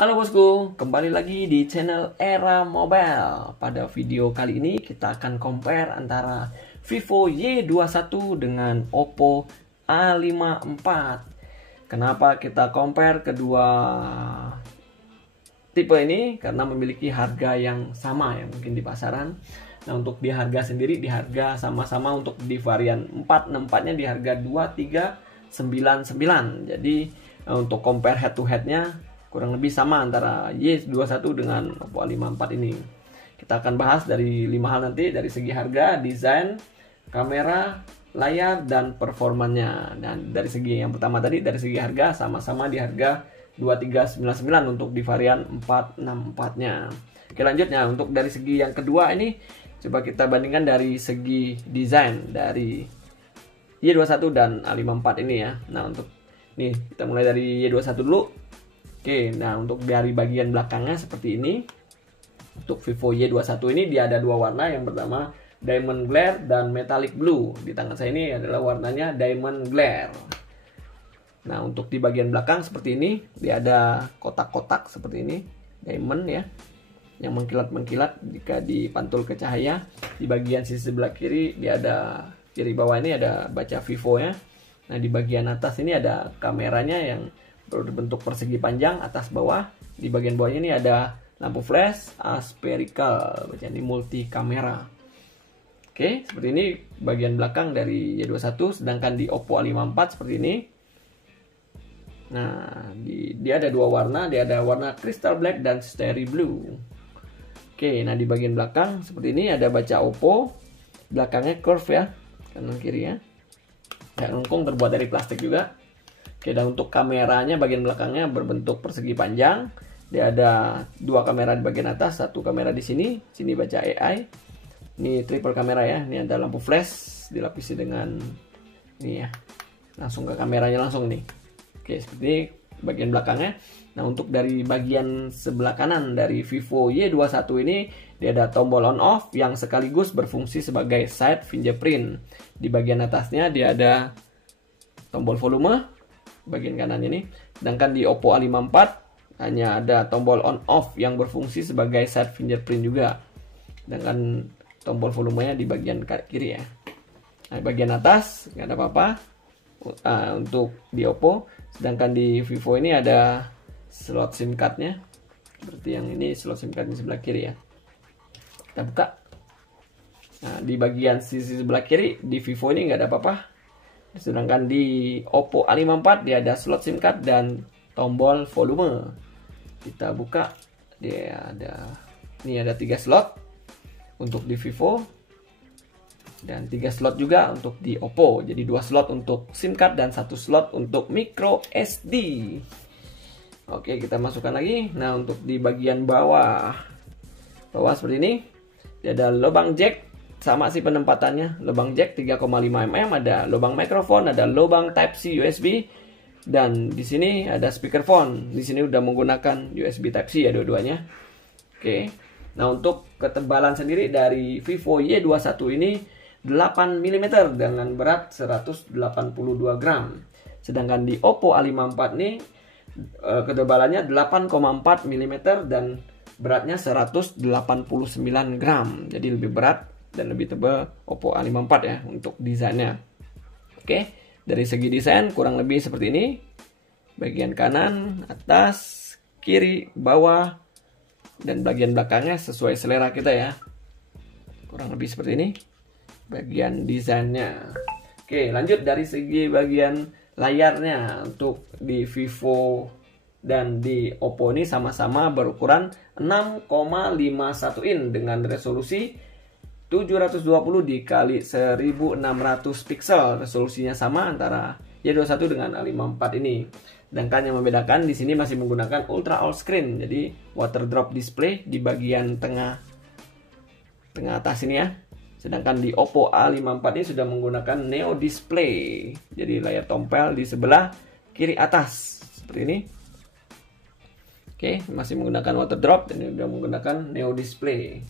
Halo bosku, kembali lagi di channel Era Mobile. Pada video kali ini kita akan compare antara Vivo Y21 dengan Oppo A54. Kenapa kita compare kedua tipe ini? Karena memiliki harga yang sama ya mungkin di pasaran. Nah, untuk di harga sendiri, di harga sama-sama untuk di varian 464-nya di harga 2399. Jadi untuk compare head to head-nya kurang lebih sama antara Y21 dengan Oppo A54 ini. Kita akan bahas dari 5 hal nanti, dari segi harga, desain, kamera, layar, dan performanya. Dan dari segi yang pertama tadi, dari segi harga, sama-sama di harga 2399 untuk di varian 464-nya. Oke, lanjutnya untuk dari segi yang kedua ini, coba kita bandingkan dari segi desain dari Y21 dan A54 ini ya. Nah, untuk nih kita mulai dari Y21 dulu. Oke, nah untuk dari bagian belakangnya seperti ini. Untuk Vivo Y21 ini dia ada dua warna. Yang pertama Diamond Glare dan Metallic Blue. Di tangan saya ini adalah warnanya Diamond Glare. Nah untuk di bagian belakang seperti ini, dia ada kotak-kotak seperti ini, diamond ya, yang mengkilat-mengkilat jika dipantul ke cahaya. Di bagian sisi sebelah kiri dia ada, kiri bawah ini ada baca Vivo ya. Nah di bagian atas ini ada kameranya yang berbentuk persegi panjang atas bawah. Di bagian bawahnya ini ada lampu flash aspherical, ini multi kamera. Oke, seperti ini bagian belakang dari Y21. Sedangkan di Oppo A54 seperti ini. Nah, dia ada dua warna, dia ada warna crystal black dan starry blue. Oke, nah di bagian belakang seperti ini ada baca Oppo, belakangnya curve ya, kanan kiri ya. Dan lengkung terbuat dari plastik juga. Oke, dan untuk kameranya bagian belakangnya berbentuk persegi panjang. Dia ada dua kamera di bagian atas, satu kamera di sini, sini baca AI. Ini triple kamera ya. Ini ada lampu flash dilapisi dengan ini ya. Langsung ke kameranya langsung nih. Oke, seperti ini bagian belakangnya. Nah, untuk dari bagian sebelah kanan dari Vivo Y21 ini, dia ada tombol on off yang sekaligus berfungsi sebagai side fingerprint. Di bagian atasnya dia ada tombol volume bagian kanan ini. Sedangkan di Oppo A54 hanya ada tombol on off yang berfungsi sebagai side fingerprint juga. Sedangkan tombol volumenya di bagian kiri ya. Nah, bagian atas nggak ada apa-apa untuk di Oppo. Sedangkan di Vivo ini ada slot SIM cardnya seperti yang ini, slot SIM card di sebelah kiri ya. Kita buka. Nah, di bagian sisi sebelah kiri di Vivo ini nggak ada apa-apa. Sedangkan di Oppo A54 dia ada slot SIM card dan tombol volume. Kita buka, dia ada, ini ada 3 slot untuk di Vivo dan 3 slot juga untuk di Oppo. Jadi 2 slot untuk SIM card dan 1 slot untuk micro SD. Oke, kita masukkan lagi. Nah, untuk di bagian bawah seperti ini, dia ada lubang jack. Sama sih penempatannya, lubang jack 3,5 mm, ada lubang mikrofon, ada lubang Type-C USB, dan di sini ada speakerphone. Di sini udah menggunakan USB Type-C ya dua-duanya. Oke. Nah, untuk ketebalan sendiri dari Vivo Y21 ini 8 mm dengan berat 182 gram. Sedangkan di Oppo A54 ini ketebalannya 8,4 mm dan beratnya 189 gram. Jadi lebih berat dan lebih tebal Oppo A54 ya untuk desainnya. Oke, dari segi desain kurang lebih seperti ini. Bagian kanan, atas, kiri, bawah, dan bagian belakangnya sesuai selera kita ya. Kurang lebih seperti ini bagian desainnya. Oke, lanjut dari segi bagian layarnya. Untuk di Vivo dan di Oppo ini sama-sama berukuran 6,51 in dengan resolusi 720 dikali 1600 pixel. Resolusinya sama antara Y21 dengan A54 ini. Sedangkan yang membedakan di sini masih menggunakan Ultra All Screen. Jadi water drop display di bagian tengah atas ini ya. Sedangkan di Oppo A54 ini sudah menggunakan Neo Display. Jadi layar tompel di sebelah kiri atas seperti ini. Oke, masih menggunakan water drop dan sudah menggunakan Neo Display.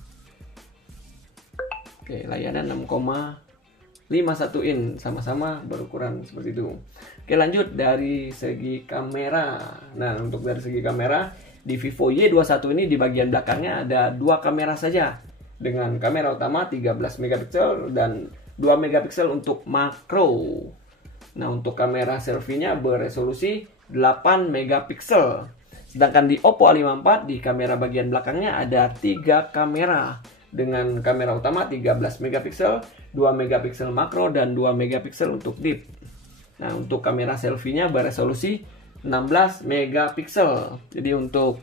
Oke, layarnya 6,51 in, sama-sama berukuran seperti itu. Oke, lanjut dari segi kamera. Nah, untuk dari segi kamera di Vivo Y21 ini di bagian belakangnya ada dua kamera saja, dengan kamera utama 13 megapiksel dan 2 megapiksel untuk makro. Nah, untuk kamera selfie-nya beresolusi 8 megapiksel. Sedangkan di Oppo A54 di kamera bagian belakangnya ada 3 kamera dengan kamera utama 13 megapiksel, 2 megapiksel makro dan 2 megapiksel untuk deep. Nah, untuk kamera selfie-nya beresolusi 16 megapiksel. Jadi untuk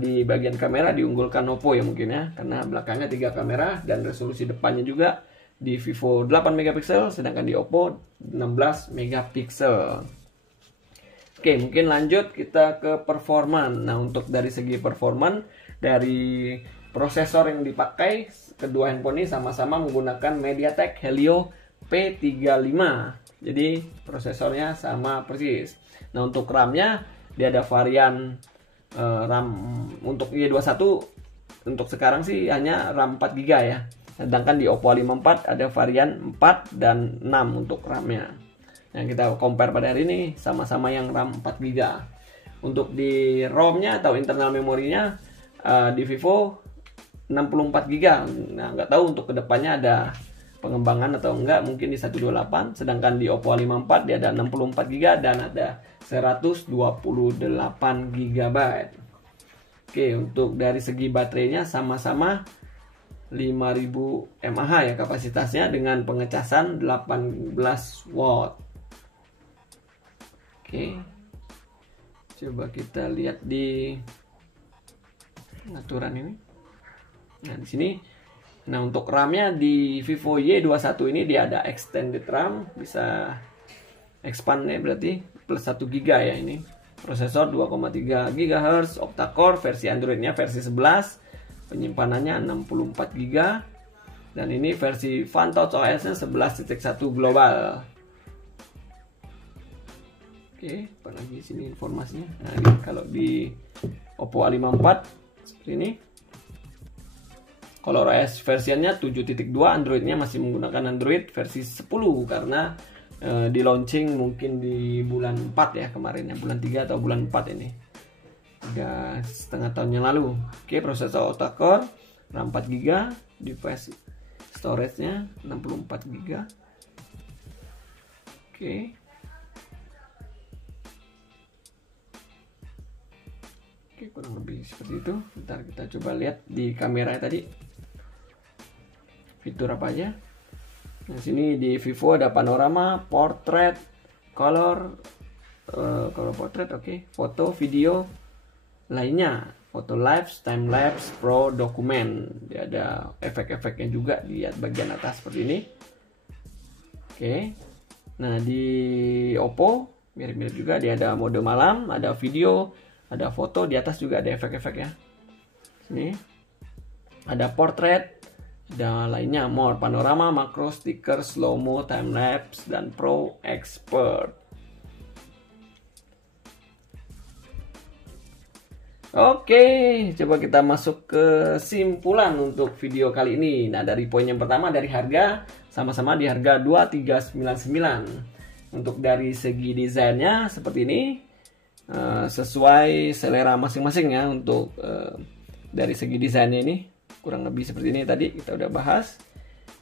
di bagian kamera diunggulkan Oppo ya mungkin ya, karena belakangnya 3 kamera dan resolusi depannya juga di Vivo 8 megapiksel, sedangkan di Oppo 16 megapiksel. Oke, mungkin lanjut kita ke performa. Nah, untuk dari segi performa, dari prosesor yang dipakai, kedua handphone ini sama-sama menggunakan MediaTek Helio P35. Jadi prosesornya sama persis. Nah, untuk RAM-nya dia ada varian RAM untuk Y21 untuk sekarang sih hanya RAM 4GB ya. Sedangkan di Oppo A54 ada varian 4 dan 6 untuk RAM-nya. Yang kita compare pada hari ini sama-sama yang RAM 4GB. Untuk di ROM-nya atau internal memorinya di Vivo 64GB. Nah, nggak tahu untuk kedepannya ada pengembangan atau enggak, mungkin di 128. Sedangkan di Oppo A54 dia ada 64GB dan ada 128GB. Oke, untuk dari segi baterainya sama-sama 5000 mAh ya kapasitasnya dengan pengecasan 18 watt. Oke. Coba kita lihat di pengaturan ini. Nah, di sini. Nah, untuk RAM-nya di Vivo Y21 ini dia ada extended RAM, bisa expand ya berarti plus 1 GB ya ini. Prosesor 2,3 GHz, octa-core, versi Android-nya versi 11, penyimpanannya 64 GB. Dan ini versi FunTouch OS-nya 11.1 global. Oke, apa lagi sini informasinya. Nah, ini kalau di Oppo A54 seperti ini. Kalau OS versinya 7.2, Android-nya masih menggunakan Android versi 10 karena di launching mungkin di bulan 4 ya kemarin ya, bulan 3 atau bulan 4 ini. 3,5 tahun yang lalu. Oke, prosesor octa-core, RAM 4GB, device storage-nya 64GB. Oke. Oke, kurang lebih seperti itu. Bentar kita coba lihat di kamera tadi. Fitur apa aja? Nah, sini di Vivo ada panorama, portrait, color, kalau portrait oke, foto, video lainnya, foto live, time lapse, pro, dokumen. Dia ada efek-efeknya juga di bagian atas seperti ini. Oke. Nah, di Oppo mirip-mirip juga, dia ada mode malam, ada video, ada foto, di atas juga ada efek-efek ya. Sini ada portrait, ada lainnya, more, panorama, makro, stiker, slow-mo, time-lapse, dan pro, expert. Oke, coba kita masuk ke kesimpulan untuk video kali ini. Nah, dari poin yang pertama, dari harga, sama-sama di harga 2399. Untuk dari segi desainnya seperti ini, sesuai selera masing-masing ya. Untuk dari segi desainnya ini kurang lebih seperti ini, tadi kita udah bahas.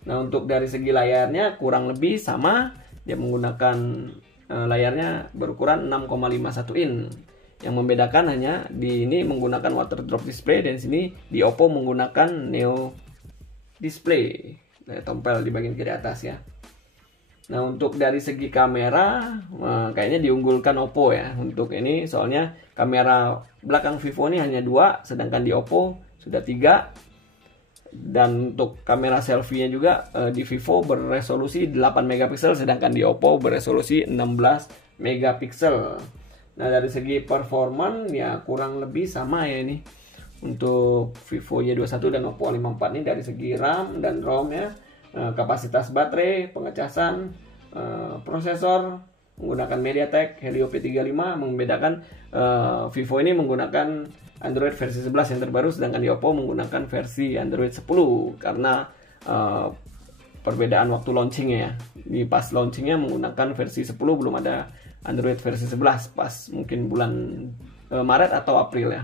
Nah, untuk dari segi layarnya kurang lebih sama, dia menggunakan layarnya berukuran 6,51 in. Yang membedakan hanya di ini menggunakan water drop display, dan sini di Oppo menggunakan Neo display, tompel di bagian kiri atas ya. Nah, untuk dari segi kamera kayaknya diunggulkan Oppo ya untuk ini, soalnya kamera belakang Vivo ini hanya 2, sedangkan di Oppo sudah 3. Dan untuk kamera selfie-nya juga di Vivo beresolusi 8 megapiksel, sedangkan di Oppo beresolusi 16 megapiksel. Nah, dari segi performa ya kurang lebih sama ya ini untuk Vivo Y21 dan Oppo A54 ini dari segi RAM dan ROM ya, kapasitas baterai, pengecasan, prosesor menggunakan MediaTek Helio P35. Membedakan Vivo ini menggunakan Android versi 11 yang terbaru, sedangkan di Oppo menggunakan versi Android 10 karena perbedaan waktu launchingnya ya. Di pas launchingnya menggunakan versi 10, belum ada Android versi 11 pas mungkin bulan Maret atau April ya.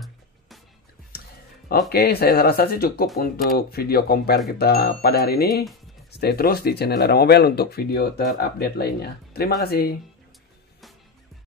Oke, saya rasa sih cukup untuk video compare kita pada hari ini. Stay terus di channel Era Mobile untuk video terupdate lainnya. Terima kasih.